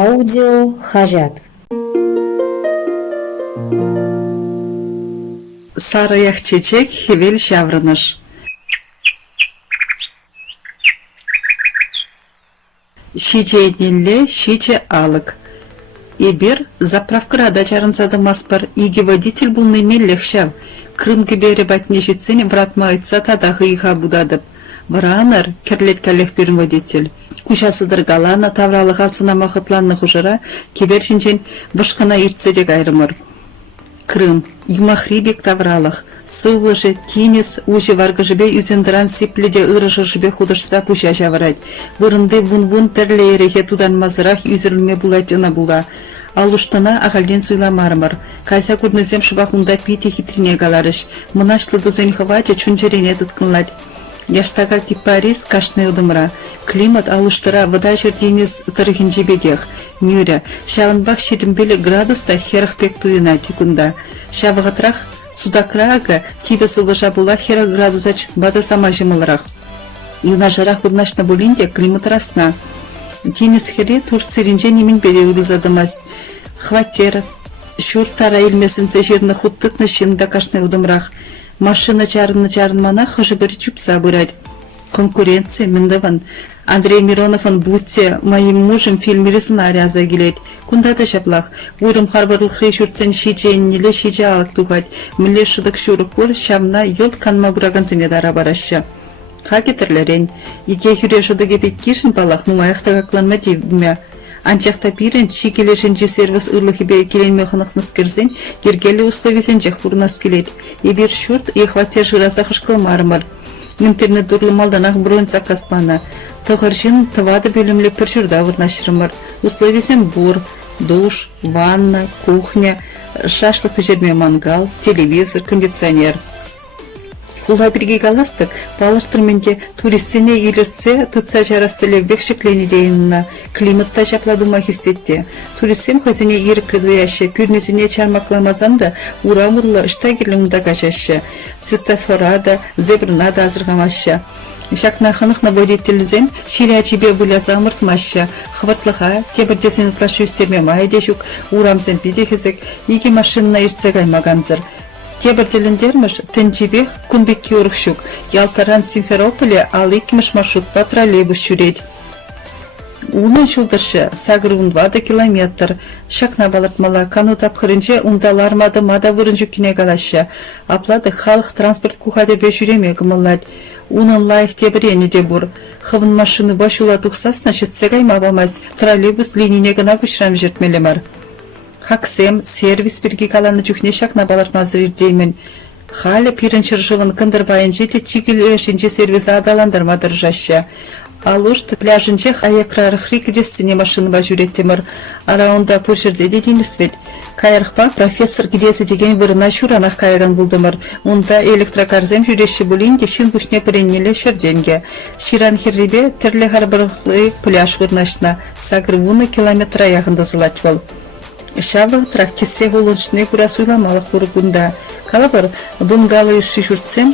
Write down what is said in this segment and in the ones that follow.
Аудио хажат. Сарыяк чечек хевел шаврыныш. Шиче этнелле, шиче алык. Эбер заправкыра да чарынсады маспар, иги водитель был немеллех шав. Крым гибере батнешицин вратма айтса тадахы иха будадып. Варанар, керлет калех бирин водитель. Кушасыдыр галана тавралыға сынама хытланны хужара, кибершинчен бышкына иртседек айрымыр. Крым, Юмахрибек тавралых, сывлыжы, тенес, ужи варгыжбе үзендыран сипледе ырыжыржбе худышса пуща жавырать. Вырынды бун-бун терле ерехе тудан мазырах үзірілме булатена була. Алуштана ағалден суйла мармар. Кайса курнызем шыбахунда пите хитрине галарыш. Мынашлы дузен хвате чунчерене тұткынлать. Яштага кипарис кашны удымра. Климат алуштыра вода жерденіз тұрғынжы бегех. Нюря, шавынбақ шерімбелі градуста херахпек туйына текунда. Шавығатрах судакрага тибе сылыжа була хера градуса чытмада сама жымылырақ. Юнажарах уднашна булинде климат расна. Тенес хере Турциринже немен беде улызадымаз. Хватер, шуртара илмесінсе жерні хуттытны шында кашны удымрақ. Машина чарын-мана хожи бір чупса бұрад. Конкуренция міндаван. Андрей Мироновын будьте моим мужем фильмері сценария загилет. Кунда да шаплах. Урым харбарлық решурцен шиченнелі шиче алық туғад. Міле шыдық шурық бұр шамна елт канма бұраган зенедара барашы. Хакетерлерен. Ике хүре шыдығы бек кешін балақ нумаяқта қақланма дейбіме. Анчақта бірін шикелешінже сервис ұрлығы бе келенме қынықныз кірзен, ергелі условизен жақ бұрнас келет. Ебер шүрт ехватер жыраса қышқыл мармыр. Интернет дурлымалданақ бұрын сақаспана. Тұғыршын тывады бөлімлі пір жырда вырнашырымыр. Условизен бұр, душ, ванна, кухня, шашлық жерме мангал, телевизор, кондиционер. Хула бірге қаластық, балыртырменде туристсене еліртсе, тұтса жарастылы бекшіклені дейінна, климатта жапладума хистетте. Туристсем хазіне еріклі яшы, пүрнесіне чармақламазанда, урамырлы штагерліңді қашашы, светофорада, зебрнада азырғамашы. Шакна ханықна водителізен, шире ачибе бұля замыртмашы, хвартлыға, тебірдесін ұтлашы үстерме майдешук, урамзен бидехезек, еге машинна иртсе қаймағанзыр. Тебір тіліндерміш тінчебе күнбекке ұрықшук. Ялтаран Симферополе ал екіміш маршрутпа троллейбус жүрет. Унын шулдыршы сағыр 20 километр. Шакна балатмала кану тапқырынче ұмдалар мада бұрын жүкіне қалашы. Аплады халық транспорт кухады бе жүреме гымылад. Унын лайық тебірені де бұр. Хывын машыны башула тұқсасына шетсегайма бамаз троллейбус линейне гына күшрам жертмелемар. Хаксем, сервис бірге қаланы жүхне шақна балартмазыр деймін. Халі пирінші жылын кындырбайын жете чигілешінше сервис адаландырмадыр жашы. Алушты пляжынче аякрарық рекрестіне машыныба жүреттемір. Араунда пұршырде дейін свет. Кайырықпа профессор Грезі деген вырына шуранақ кайған бұлдымыр. Онда электрокарзем жүреші бұлейінде шын бүшне піреннелі шырденге. Ширан херребе тірлі харбырықлы пляж вырнашына. Сагрывуны километр аяғында зылат бол. Шабы трак кесе голыншны кура суйламалық бұргында. Калабыр бұнгалы іші жүртсем,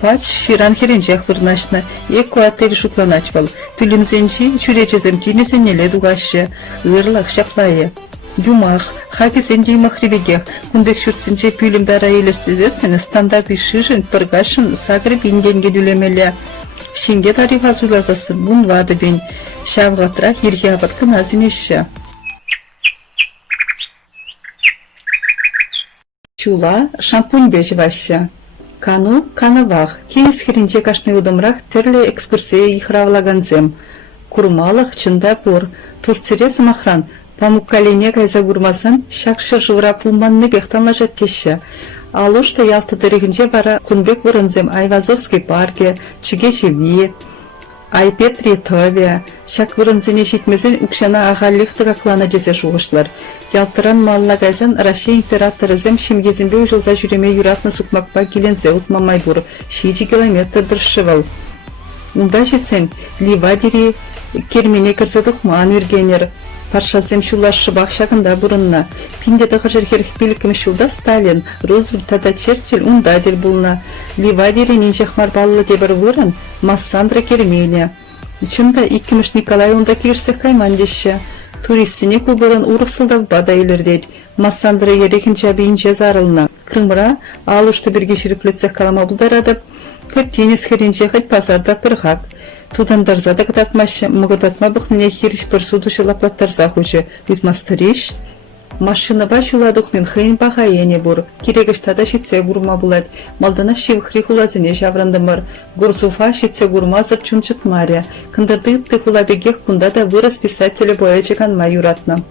пач ширан херенжақ вырнашны, еку отель шутланач бол. Пүлімзенчі жүречезем тинесен неле дуғашы, ұрлақ шаплайы. Юмақ, хакесен деймақ ребегех, күнбек жүртсенче пүлімдара елестезесін стандарт ішішін пырғашын сағырып инденге дүлемелі. Шенге тарифа суйлазасын бұн вады бен, шабғатрак ерге абатқын азинеші. Чула шампунь бежеваща. Кану канавах. Кейс херинче кашны удымрах терле экскурсия ихравлаганзем. Курмалах чында пор. Турцире самахран. Памуккалене кайза гурмасан шакшы жура пулманны бехтанлажат теші. Алушта ялты дырегінже бара кунбек вырынзем Айвазовский парке, Чигешеви, Айпетри Товия, шак вырынзене шитмезен укшана ағаллықты қақлана жесе шуғышлар. Ялтыран малла гайзан Россия императорызем шимгезінбе жылза жүреме юратны сукмакпа келензе ұтмамай бұр, 6 километр дұршывал. Унда жетсен, ливадири кермене кірзедіқ маан үргенер. Паршазем шулаш шыбақ шағында бұрынна. Пинде дұғы жерхерх білікім шулда Сталин, Рузвельт тада Черчилль унда дел бұлна. Ливадири нинчахмар баллы дебір вырын, Массандра кермене. Чында иккіміш Николай унда кирсех кайман деші. Turistini kubulun urusılda bada ilirdeyd. Massandırı yerekin çabiyince zarılına. Kırmıra alıştı bir geçiripletzek kalama buldaradıb. Köt deniz kerince hıt pazarda pırğak. Tudandarza da kıtatmaşı, mıgıdatma bıqnine hiriş bir sudu şılaplattarza hoca. Bitmastırış. Машина бачуладухнын хыйын бахаене бур. Кирегышта да шитсе гурма булат. Малдана шивхри хулазыне жаврандымыр. Гурзуфа шитсе гурмазыр чунчытмаря. Кындырды хулабегех кунда да вырос писателя боячекан маюратна.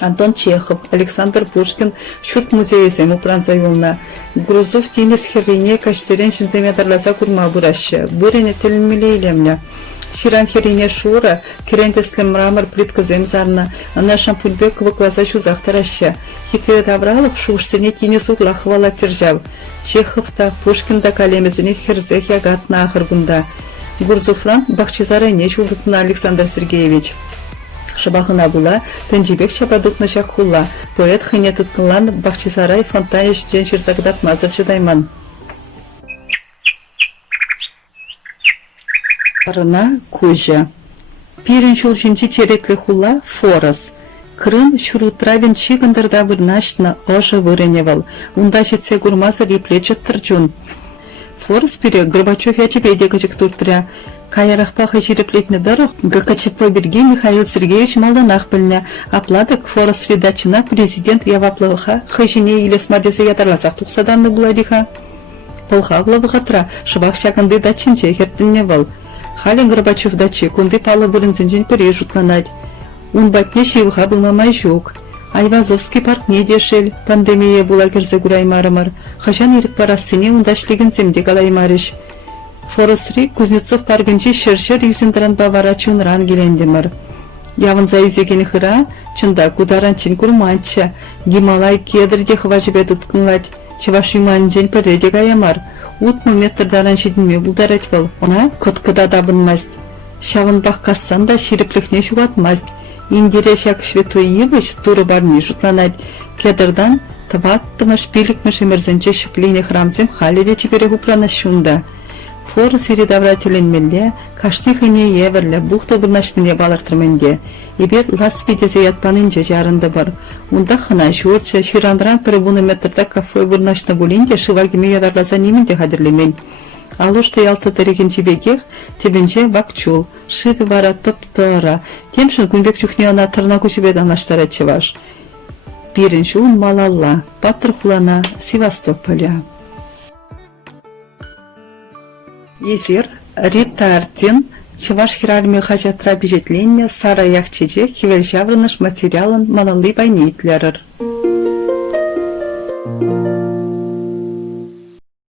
Антон Чехов, Александр Пушкин, шурт музейзем упранзайвылна. Грузов тинес херрине кашсерен шинземетарласа гурма бурашы. Бырене телинмелейлемля. Ширан херине шура, керентеслем мрамор плитка земзарна, она шампульбек выклаза шузахтараща. Хитрый Давралов шушсене тинес угла хвала тержав. Чехов-та, Пушкин-та калемезене херзех ягат на ахыргунда. Гурзуфран бахчизарайне шулдытна Александр Сергеевич. Шабахына була, Тенджибек шабадухна шакхула, поэт хыне тыткылан бахчизарай фонтанеш дженшир загдат мазырчы дайман. Арына кужа. Пирин шулшинчи черетлі хула форос. Крын шурутравин чигандырда вырнашна ожа выреневал. Унда жетсе гурмаза реплечет тұрчун. Форос пире Горбачев ячепейде качек туртря. Каярахпаха череплетне дорог, ГКЧП Берге Михаил Сергеевич Малданах пыльня. Апладок форос редачина президент яваплыха хыжине или смадесе ятарласах тухсаданны буладиха. Пылха главыхатра шыбах шаканды дачинче хертінневал. Халин Горбачев дачи, кунды палы бұрынзінжен пере жұтланад. Он батне шивға бұлмамай жоқ. Айвазовский парк не дешел, пандемия була керзе гураймарымар. Хажан ерік парасыне ундашлеген земде галаймарыш. Форосри Кузнецов паргынчи шершер юзіндіран баварачун ран келендемір. Явынза юзегені хыра, чында кударанчин курманча, Гималай кедрде хважыбе тұткынлад, чеваш юманжен переде гаямар. Утму метрдаран шедінме бұлдаратвал, она көткіда дабынмаст. Шавын баққассан да шерепліхне шуғатмаст. Индире шак швету ебіш туры барми жұтланад. Кедрдан табаттымыш билікміш емерзенче шықлине храмзем халеде чебере гупрана шунда. Фор сиридаврателенмелле, кашти хыне еверле, бухта бұрнашміне балартырменде. Ебер лас видезе ятпанынче жарынды бар. Унда хына жуырча, ширандран перебуны метрда кафе бұрнашны булинде шывагиме ядарлаза немінде хадірлемен. Алушты ялты тарихин жібегех, тебенче бакчул, шиды бара топ-тора, темшін күнбек чухне ана тырна күшібед анаштара чеваш. Бірінші ұн Малалла, Патыр хулана, Севастополя. Езер Ритартин Чеваш хиральми хажатра бюджетленне сара яхчеже кивел жаврыныш материалын Малалли байнейтлерір.